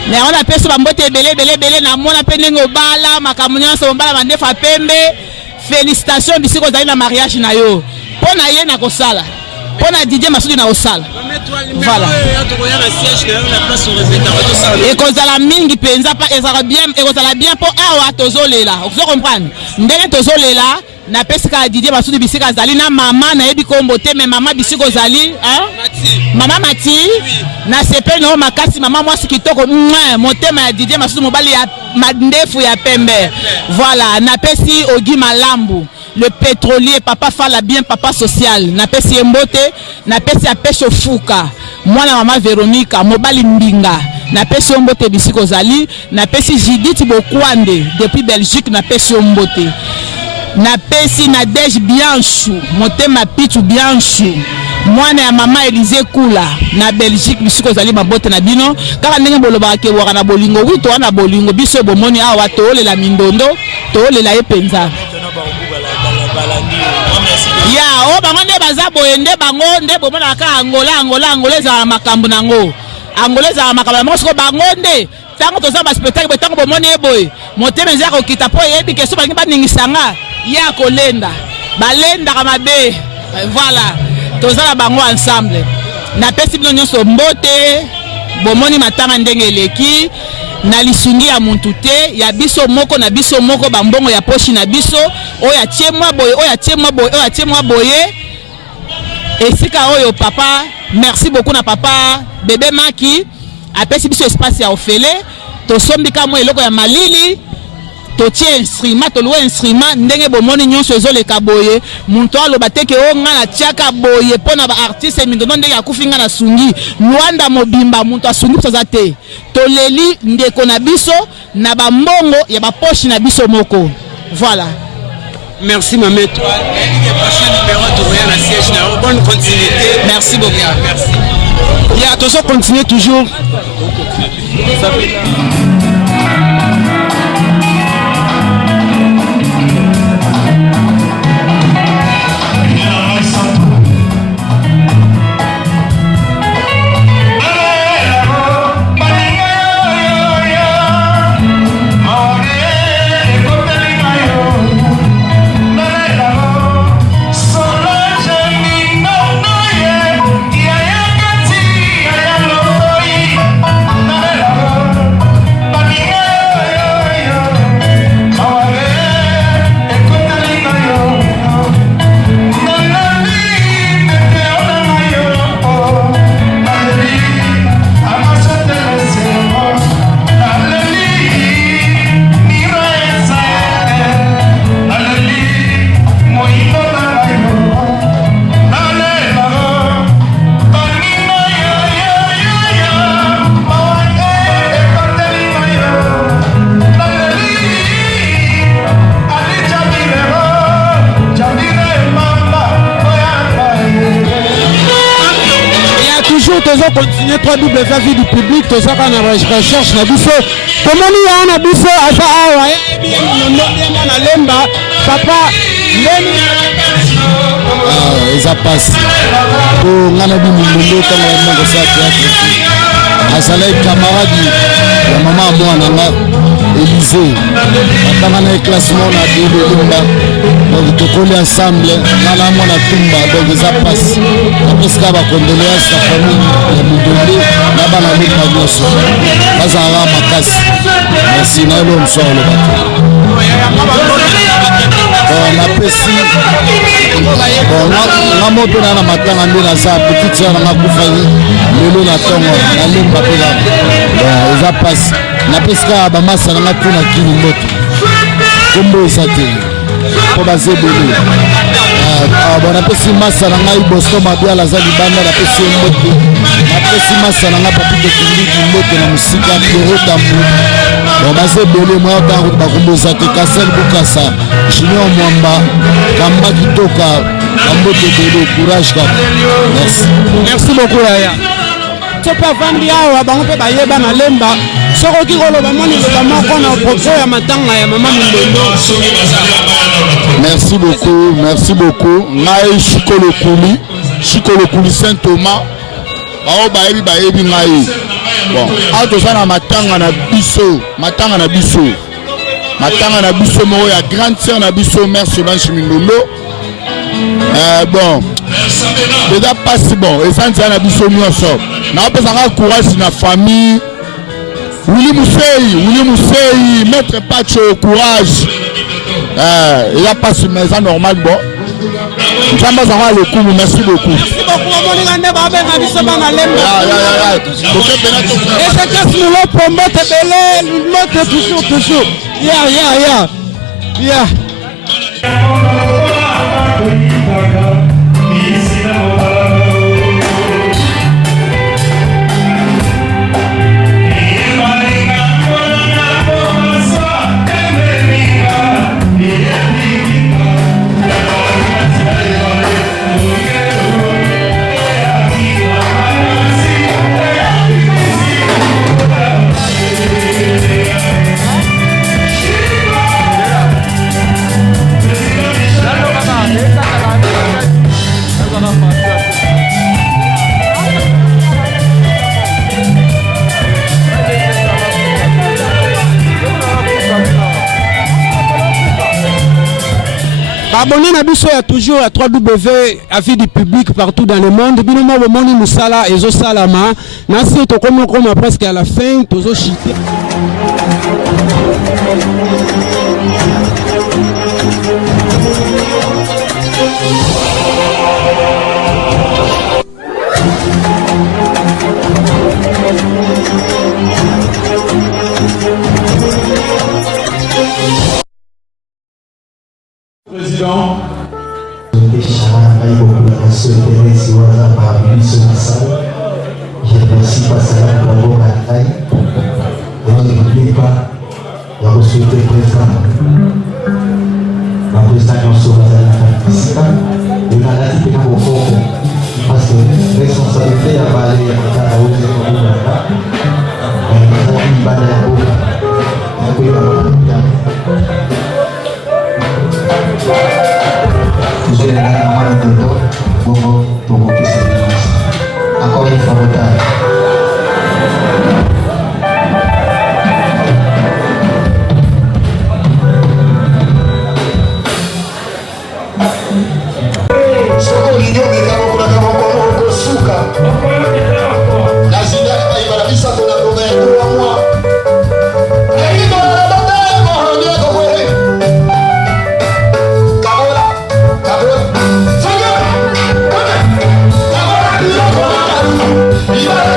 mais on appelle ça mbote belé na mona penengo bala makamunya so mobala mandefo apembe félicitations bisiko ozali na mariage na yo pona ye na kosala pona DJ Masuki na osala voilà et kozala mingi penza pa ezala bien et kozala bien po awa tozolela vous comprendre ndenge tozolela na pesika Didier Masuki bisika zali na mama na yebi kombo te mais mama bisiko zali hein mama Mati na sepe no makasi mama mwasi kitoko motema ya Didier Masuki mobali ya mandefu ya pembe voilà na pesi Ogi Malambu le pétrolier papa fala bien papa social na pesi mbote na pesi ya pesho fuka mwana mama Veronica mobali mbinga na pesi mbote bisiko zali na pesi Judith Bokwande depuis Belgique na pesi mbote na pesi Nadège Bianchou motema pichu Bianchou mwana ya mama Elise Kula na Belgique bisiko zali mabote na bino kaka ndenge boloba ke waka na bolingo wi to na bolingo biso bomoni awa to lela Mindondo to lela epenza ya o bango nde baza boyende bango nde bomona ka Angola za makambo nango Angola za makambo nango siko bango nde tango toza ba spectacle tango bomoni eboy motema za ko kita po yebi ke so bangi baningisanga ya kolenda balenda kama be voilà toza la bango ensemble na pesi bino nyonso mbote bomoni matanga ndenge leki na lisungi ya muntu te ya biso moko na biso moko bambongo ya poshi na biso oya tiemwa boye esika oyo papa merci beaucoup na papa bébé Maki apesi biso espace ya ofele to sombika mo eloko ya malili to tie instrument to louer instrument ndenge bomoni nyonso ezoleka boye muntu aloba teke o nga na tiaka boye pona ba artiste Mindondo ndenge akufinga na sungi Luanda mobimba muntu asungi toza te to leli ndeko na biso na ba mbongo ya ba poche na biso moko voilà. Merci Maman Étoile. Le prochain numéro de Royal à siège na bonne continuité. Merci beaucoup. Merci. Il y a attention continuer toujours. toujours continuer 3W vie du public, tout ça quand on recherche na biso. Comment il y a na biso asa awa bien na lemba papa ça passe. Pour ngana bi mundo quand on a ça théâtre. Asala camarade ya maman moi nanga Élysée. Atanga na classement na de lemba. Donc tout collé ensemble, ngana moi na tumba donc ça passe. Après ça va condoléances à famille ya Mundolé na bana lemba nyonso. Bazala makasi. Merci na lo mso le bato. On apprécie. Bon, moto na matanga nde na sa petite sœur na kufani lelo na tongo na lemba pela. Bon, ça passe. Na pesca ba massa na tuna kini moto. Kombo sate. Po base bele. Bon, na pesi massa na ngai bosto mabia la za libanda na pesi moto. Na pesi massa na papi de kindi moto na musika kero tambu. Bon, base bele moi tango ba kombo sate kasel bukasa. Junior Mwamba Kamba Kitoka Kambo de courage kaka. Merci. Merci beaucoup Yaya. Topa vandi awa bango pe bayeba na lemba. Soko ki koloba moni loba moko na propos ya matanga ya mama Mundolo. Merci beaucoup. Ngai Chikolo Kuli Saint Thomas. Bao bayebi ngai. Bon, ato sana matanga na biso. Matanga na biso mo ya grande sœur na biso mère Solange Mindolo. Bon, déjà pas si bon. Et ça na biso nyonso. Na pesa nga courage na famille. Willy Mousseyi, maître Pacho courage. Il a pas si mais ça normal bon. J'aime ça le coup, merci beaucoup. Merci beaucoup. Et c'est qu'est-ce que nous promote belé, notre toujours. Yeah. Abonnez na biso ya toujours à 3W avis du public partout dans le monde. Binomo bomoni musala ezo salama. Nasi to comme presque à la fin tozo chité. Président. Je remercie Pascal pour la taille. Et je n'oublie pas de souhaiter le président. La présidence sur la physique. Et la nature est au fond. Parce que la responsabilité à parler à haute encore une fois, Viva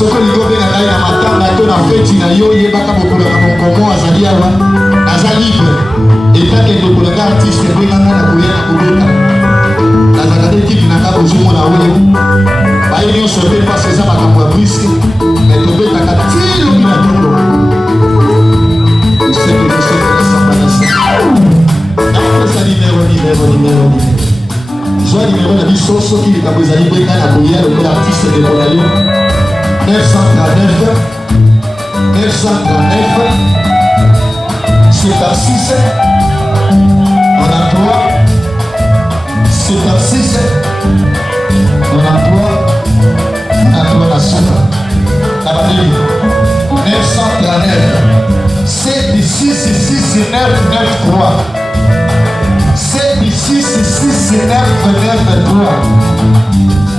soko ligobenga ngai na matanga to na feti na yo yebaka bokolaka monkomo azali awa naza libre etake ndokolaka artiste ebenganga na koya na kobeta nazaka te ekipe nanga bozomona oyo baye nyonso te mpasi eza makambo ya briske me tobetaka tiloki na tondo napesa nimero zwa nimero na biso soki likambo ezali benga na koya lokola artiste dekola yo 939 c'est à 6 on a 3 c'est à 6 on a 3 la soufre la batterie 939 c'est ici c'est 6 9 3 c'est ici c'est 6 9 3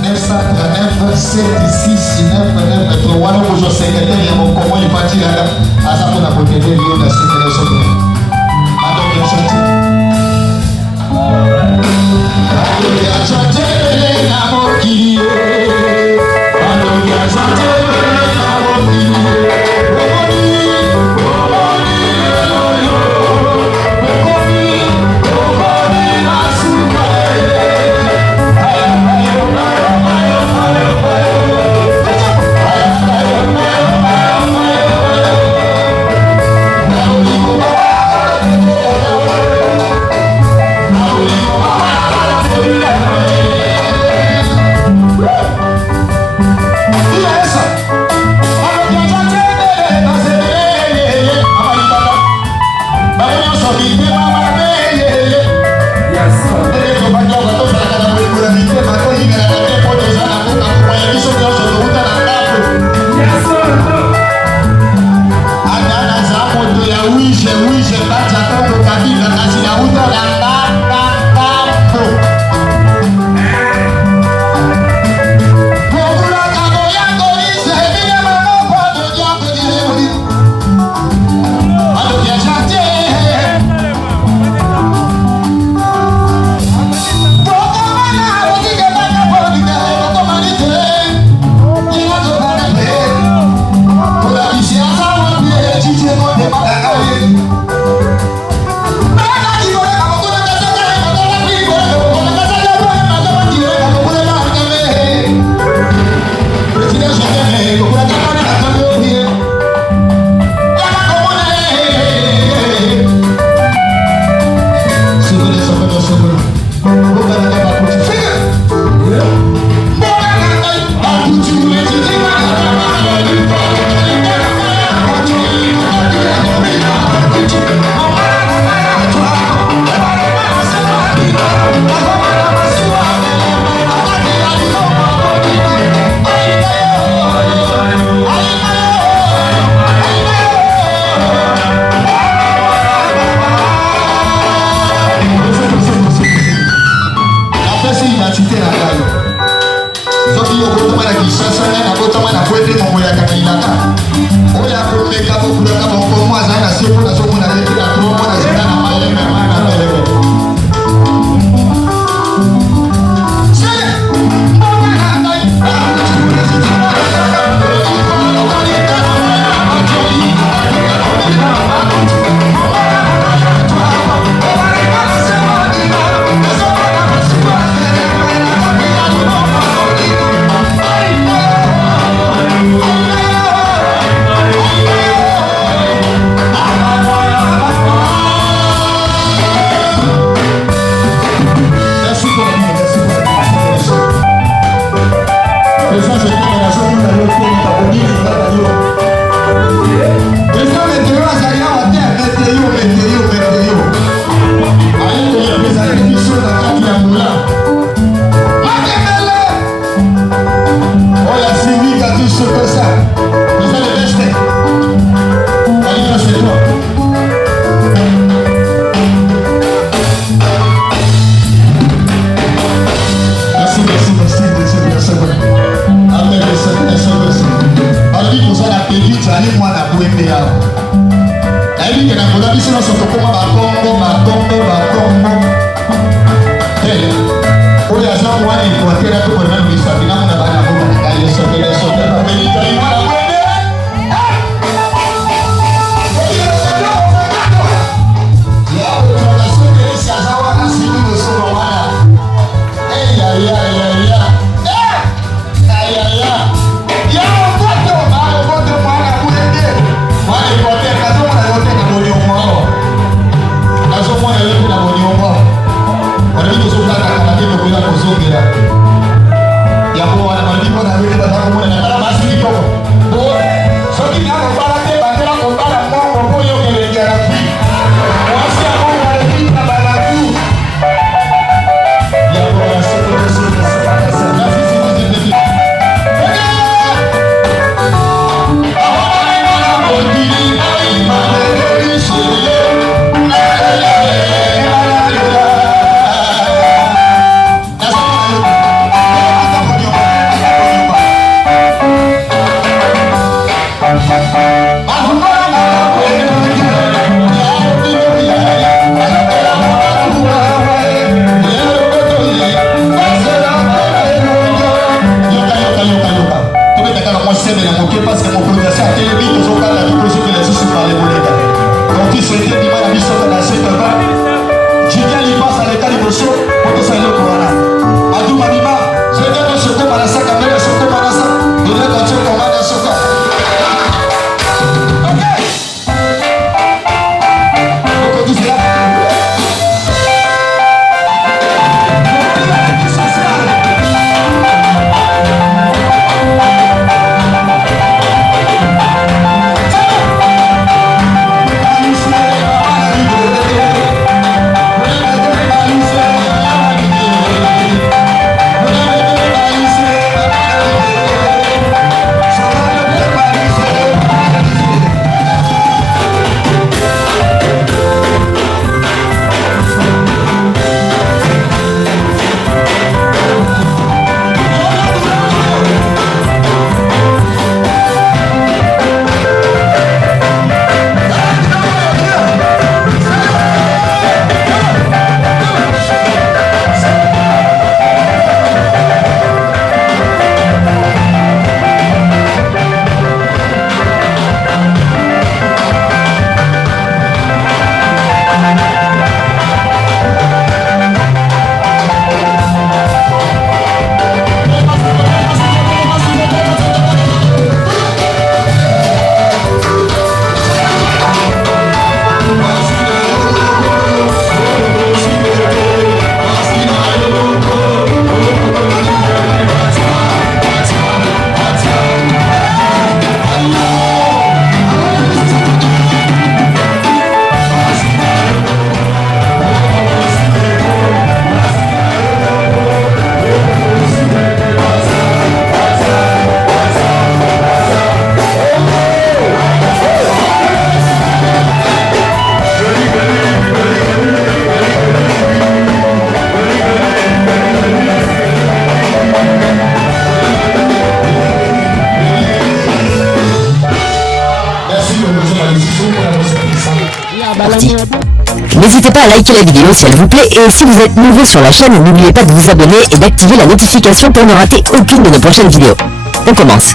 939 7 6 9 3 wana kuzo secrétaire ya mokomo ipatilaka aza mpona kotende liyo na sécrétion adokechoti adokechotele na mokili adokechotele na mokili Oya, ça, moi, il faut faire un peu de même, mais ça, finalement, on a pas la N'hésitez pas à liker la vidéo si elle vous plaît et si vous êtes nouveau sur la chaîne, n'oubliez pas de vous abonner et d'activer la notification pour ne rater aucune de nos prochaines vidéos. On commence.